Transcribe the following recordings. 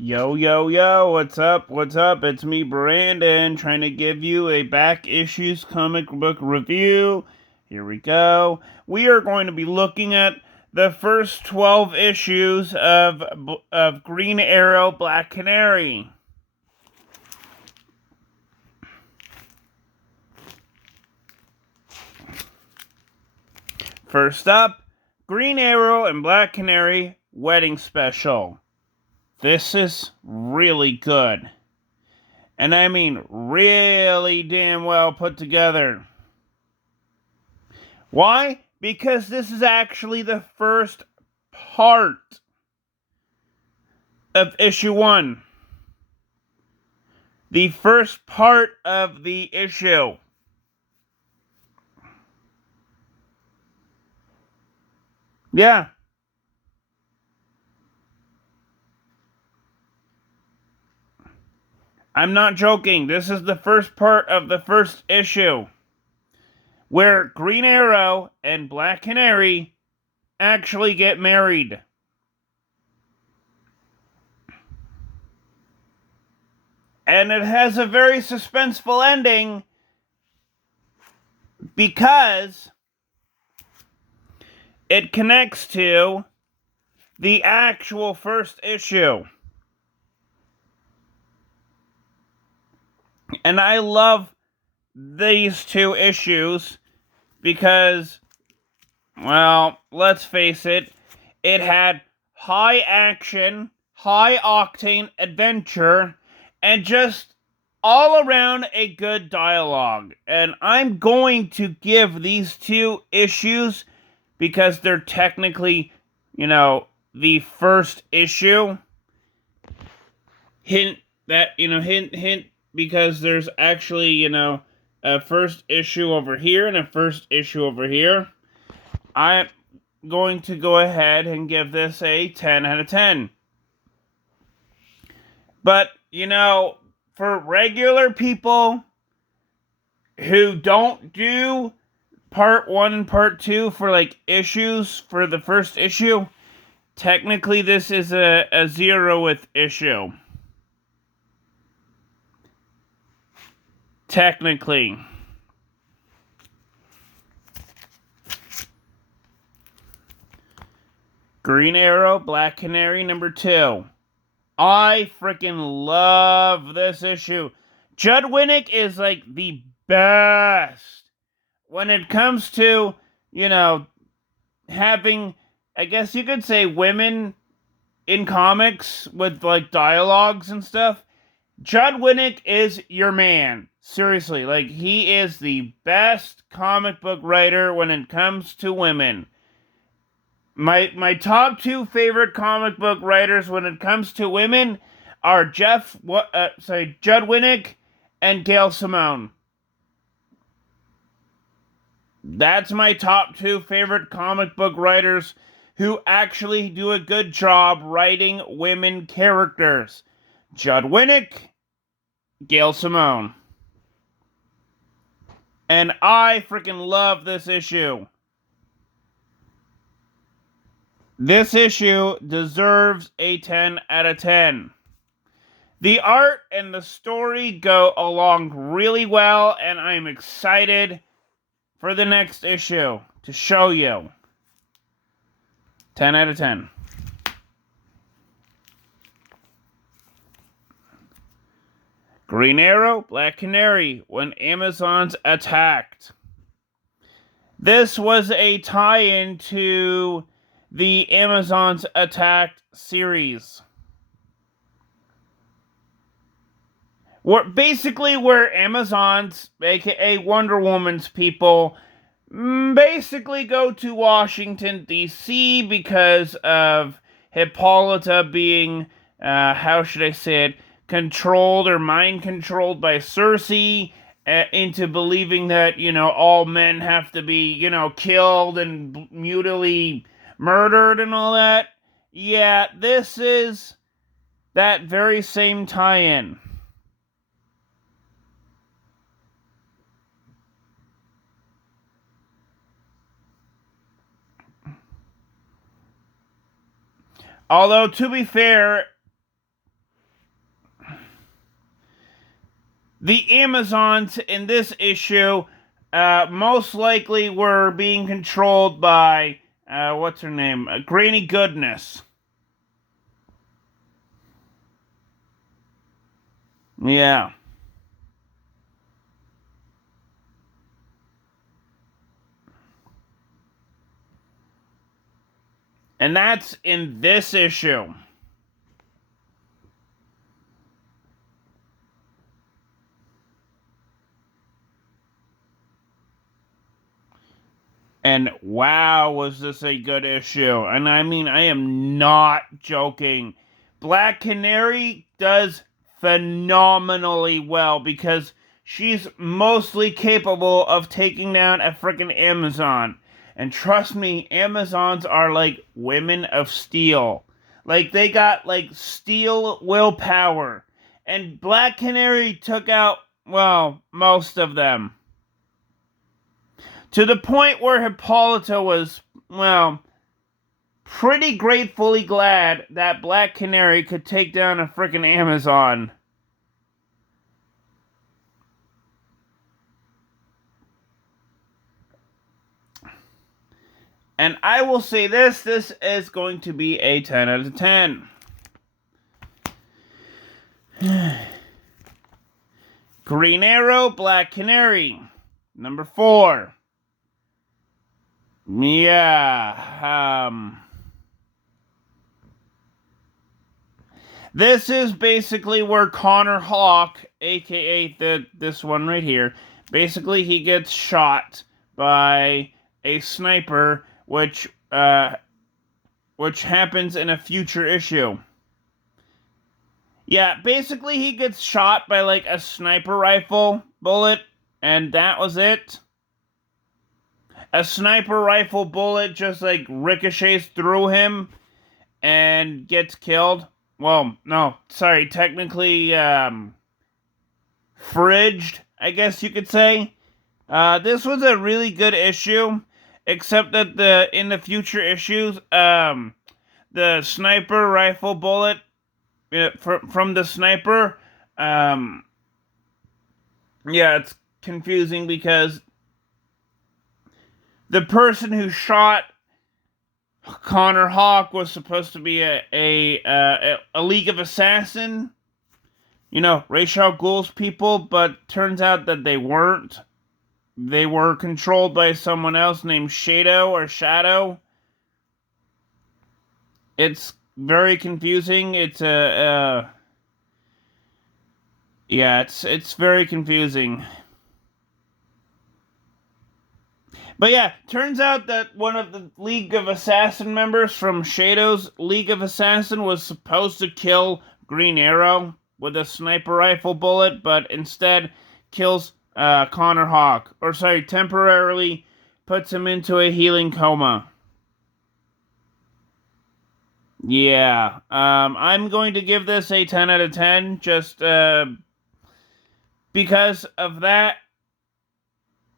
Yo, yo, yo, what's up? What's up? It's me, Brandon, trying to give you a back issues comic book review. Here we go. We are going to be looking at the first 12 issues of Green Arrow, Black Canary. First up, Green Arrow and Black Canary Wedding Special. This is really good. And I mean really damn well put together. Why? Because this is actually the first part of issue 1. The first part of the issue. Yeah. I'm not joking. This is the first part of the first issue, where Green Arrow and Black Canary actually get married. And it has a very suspenseful ending because it connects to the actual first issue. And I love these two issues because, well, let's face it, it had high action, high octane adventure, and just all around a good dialogue. And I'm going to give these two issues, because they're technically, the first issue. Hint, because there's actually, a first issue over here and a first issue over here. I'm going to go ahead and give this a 10 out of 10. But, for regular people who don't do part 1 and part 2 for, issues for the first issue, technically this is a 0th issue. Technically. Green Arrow, Black Canary, number 2. I freaking love this issue. Judd Winnick is the best when it comes to, having, I guess you could say, women in comics with dialogues and stuff. Judd Winnick is your man. Seriously, he is the best comic book writer when it comes to women. My top 2 favorite comic book writers when it comes to women are Judd Winnick and Gail Simone. That's my top 2 favorite comic book writers who actually do a good job writing women characters. Judd Winnick, Gail Simone. And I freaking love this issue. This issue deserves a 10 out of 10. The art and the story go along really well, and I'm excited for the next issue to show you. 10 out of 10. Green Arrow, Black Canary, when Amazons attacked. This was a tie-in to the Amazons Attacked series. Where Amazons, aka Wonder Woman's people, basically go to Washington, D.C. because of Hippolyta being, how should I say it, controlled or mind-controlled by Cersei into believing that, all men have to be, killed and mutually murdered and all that. Yeah, this is that very same tie-in. Although, to be fair, the Amazons in this issue most likely were being controlled by, what's her name? Granny Goodness. Yeah. And that's in this issue. And wow, was this a good issue. And I mean, I am not joking. Black Canary does phenomenally well because she's mostly capable of taking down a freaking Amazon. And trust me, Amazons are like women of steel. Like, they got like steel willpower. And Black Canary took out, well, most of them. To the point where Hippolyta was, well, pretty gratefully glad that Black Canary could take down a freaking Amazon. And I will say this is going to be a 10 out of 10. Green Arrow, Black Canary. Number 4. Yeah, this is basically where Connor Hawk, aka this one right here, basically he gets shot by a sniper, which happens in a future issue. Yeah, basically he gets shot by like a sniper rifle bullet, and that was it. A sniper rifle bullet just like ricochets through him and gets killed. Well, no, sorry, technically fridged, I guess you could say. This was a really good issue, except that in the future issues, the sniper rifle bullet from the sniper, yeah, it's confusing because the person who shot Connor Hawk was supposed to be a League of Assassin, you know, Ra's al Ghul's people, but turns out that they weren't. They were controlled by someone else named Shadow. It's very confusing. It's yeah, it's very confusing. But yeah, turns out that one of the League of Assassin members from Shadow's League of Assassin was supposed to kill Green Arrow with a sniper rifle bullet, but instead kills Connor Hawk. Or sorry, temporarily puts him into a healing coma. Yeah, I'm going to give this a 10 out of 10, just because of that.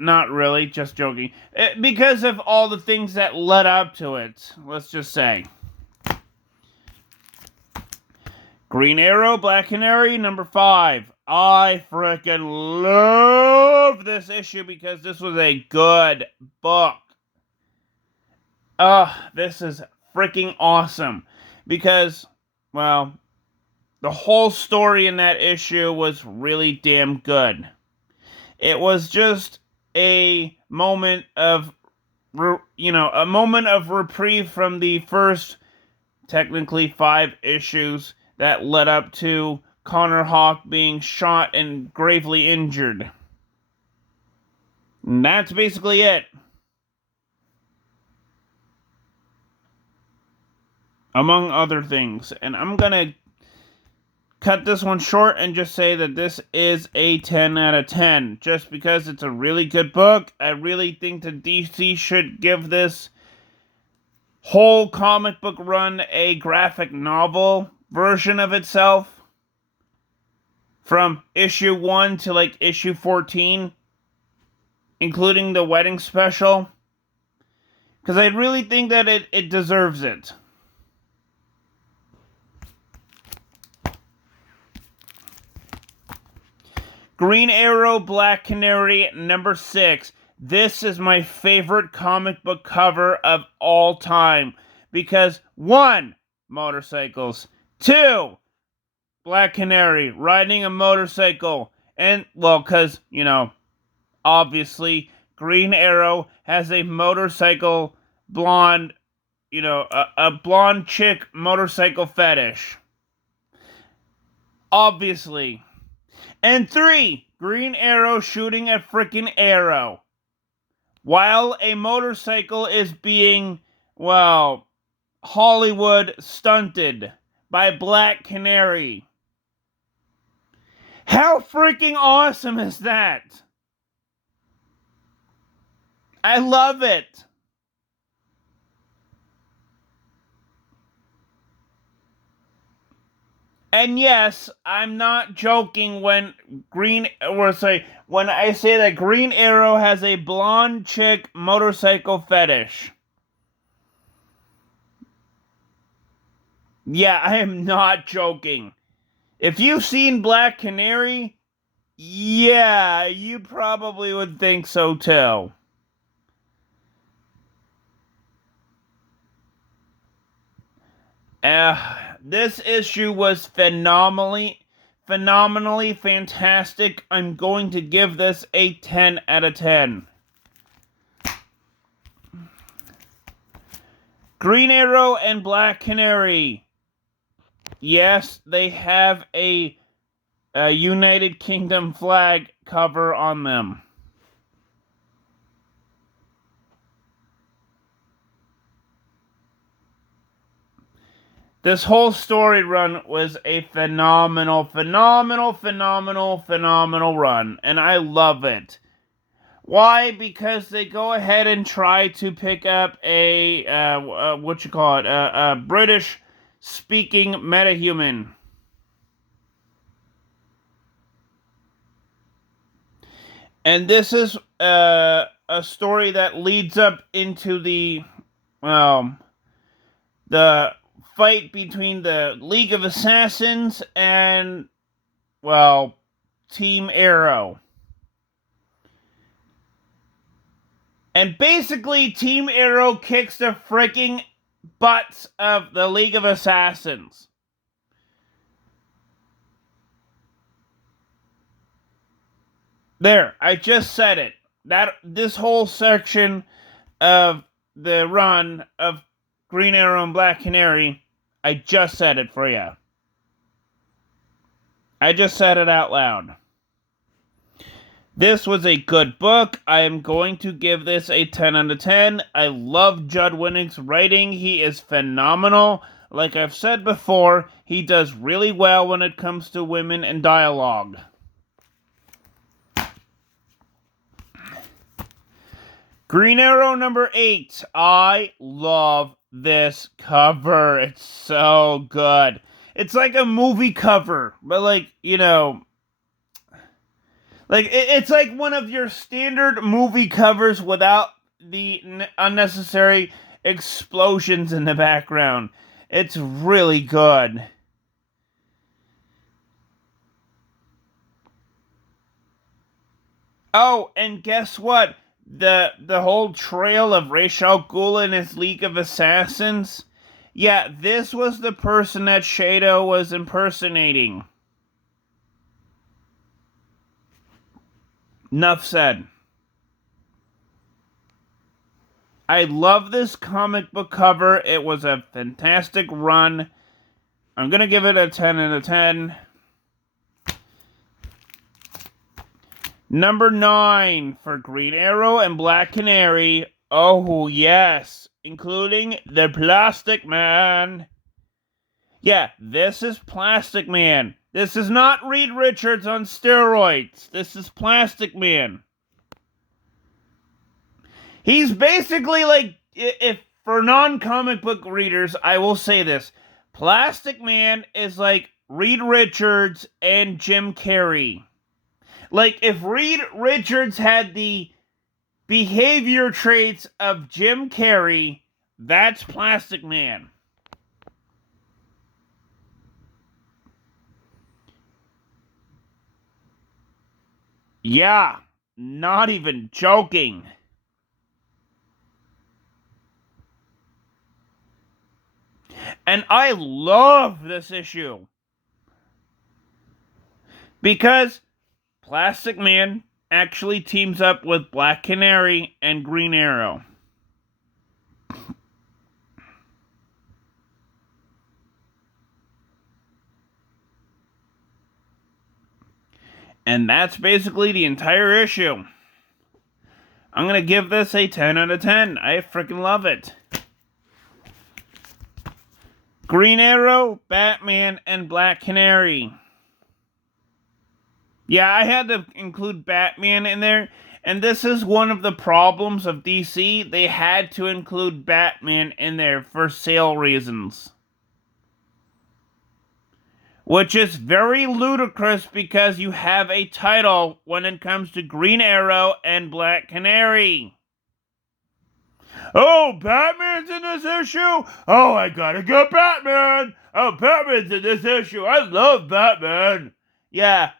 Not really, just joking. Because of all the things that led up to it, let's just say. Green Arrow, Black Canary, number 5. I freaking love this issue because this was a good book. This is freaking awesome. Because, well, the whole story in that issue was really damn good. It was just a moment of, a moment of reprieve from the first, technically 5 issues that led up to Connor Hawk being shot and gravely injured. And that's basically it. Among other things. And I'm gonna cut this one short and just say that this is a 10 out of 10. Just because it's a really good book. I really think that DC should give this whole comic book run a graphic novel version of itself. From issue 1 to like issue 14. Including the wedding special. Because I really think that it deserves it. Green Arrow, Black Canary, number 6. This is my favorite comic book cover of all time. Because 1, motorcycles. 2, Black Canary riding a motorcycle. And, well, because, obviously, Green Arrow has a motorcycle blonde, a blonde chick motorcycle fetish. Obviously. And 3, Green Arrow shooting a freaking arrow while a motorcycle is being, Hollywood stunted by Black Canary. How freaking awesome is that? I love it. And yes, I'm not joking when I say that Green Arrow has a blonde chick motorcycle fetish. Yeah, I am not joking. If you've seen Black Canary, yeah, you probably would think so too. This issue was phenomenally fantastic. I'm going to give this a 10 out of 10. Green Arrow and Black Canary. Yes, they have a United Kingdom flag cover on them. This whole story run was a phenomenal run, and I love it. Why? Because they go ahead and try to pick up a British-speaking metahuman. And this is a story that leads up into the fight between the League of Assassins and, Team Arrow. And basically, Team Arrow kicks the freaking butts of the League of Assassins. There, I just said it. This whole section of the run of Green Arrow and Black Canary, I just said it for you. I just said it out loud. This was a good book. I am going to give this a 10 out of 10. I love Judd Winick's writing. He is phenomenal. Like I've said before, he does really well when it comes to women and dialogue. Green Arrow number 8. I love this cover. It's so good. It's like a movie cover, but it's like one of your standard movie covers without the unnecessary explosions in the background. It's really good. Oh, and guess what? The whole trail of Ra's al Ghul and his League of Assassins. Yeah, this was the person that Shado was impersonating. Enough said. I love this comic book cover. It was a fantastic run. I'm going to give it a 10 out of 10. Number 9 for Green Arrow and Black Canary. Oh, yes. Including the Plastic Man. Yeah, this is Plastic Man. This is not Reed Richards on steroids. This is Plastic Man. He's basically like, if for non-comic book readers, I will say this. Plastic Man is like Reed Richards and Jim Carrey. Like, if Reed Richards had the behavior traits of Jim Carrey, that's Plastic Man. Yeah, not even joking. And I love this issue. Because Plastic Man actually teams up with Black Canary and Green Arrow. And that's basically the entire issue. I'm going to give this a 10 out of 10. I freaking love it. Green Arrow, Batman, and Black Canary. Yeah, I had to include Batman in there. And this is one of the problems of DC. They had to include Batman in there for sale reasons. Which is very ludicrous because you have a title when it comes to Green Arrow and Black Canary. Oh, Batman's in this issue? Oh, I gotta get Batman! Oh, Batman's in this issue. I love Batman. Yeah,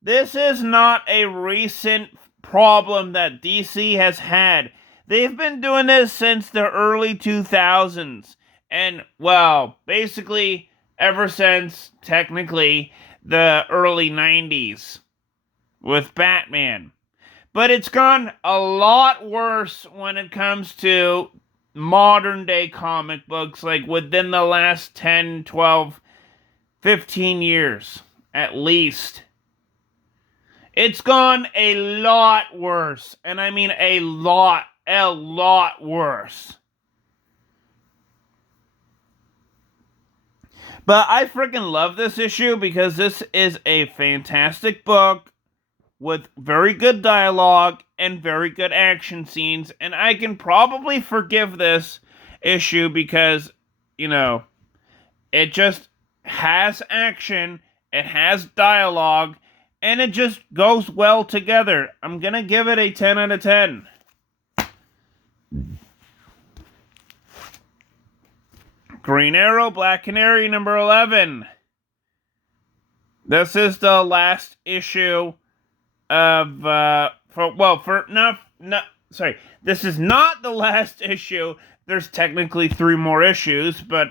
this is not a recent problem that DC has had. They've been doing this since the early 2000s. And, well, basically ever since, technically, the early 90s with Batman. But it's gone a lot worse when it comes to modern day comic books, like within the last 10, 12, 15 years, at least. It's gone a lot worse, and I mean a lot worse. But I freaking love this issue because this is a fantastic book with very good dialogue and very good action scenes, and I can probably forgive this issue because, it just has action, it has dialogue, and it just goes well together. I'm gonna give it a 10 out of 10. Green Arrow, Black Canary, number 11. This is the last issue of, this is not the last issue. There's technically 3 more issues, but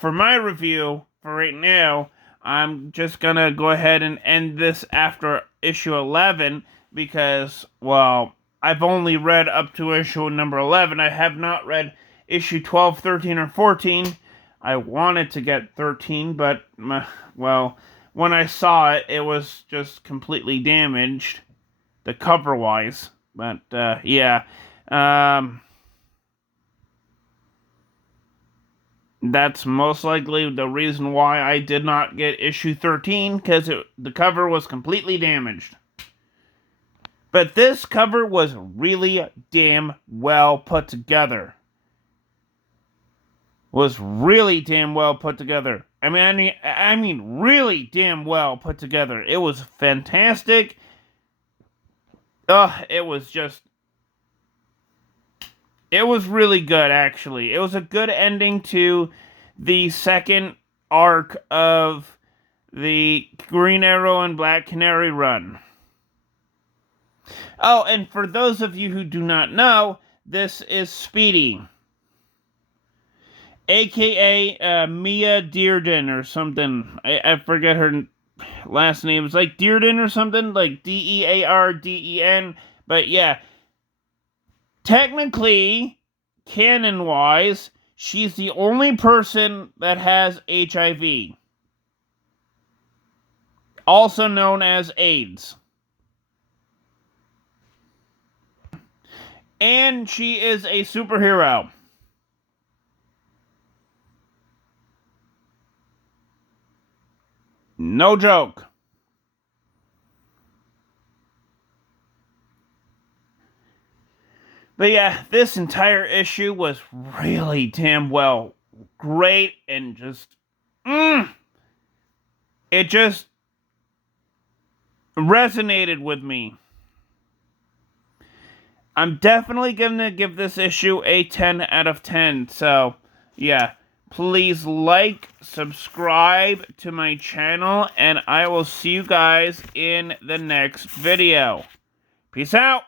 for my review, for right now, I'm just gonna go ahead and end this after issue 11, because, well, I've only read up to issue number 11. I have not read issue 12, 13, or 14. I wanted to get 13, but, well, when I saw it, it was just completely damaged, the cover-wise. But, yeah. That's most likely the reason why I did not get issue 13, because the cover was completely damaged. But this cover was really damn well put together. Was really damn well put together. I mean, really damn well put together. It was fantastic. It was really good, actually. It was a good ending to the second arc of the Green Arrow and Black Canary run. Oh, and for those of you who do not know, this is Speedy, a.k.a. Mia Dearden or something. I forget her last name. It's like Dearden or something, like Dearden. But yeah, technically, canon-wise, she's the only person that has HIV, also known as AIDS. And she is a superhero. No joke. But yeah, this entire issue was really damn well great, and just it just resonated with me. I'm definitely going to give this issue a 10 out of 10. So, yeah. Please like, subscribe to my channel, and I will see you guys in the next video. Peace out.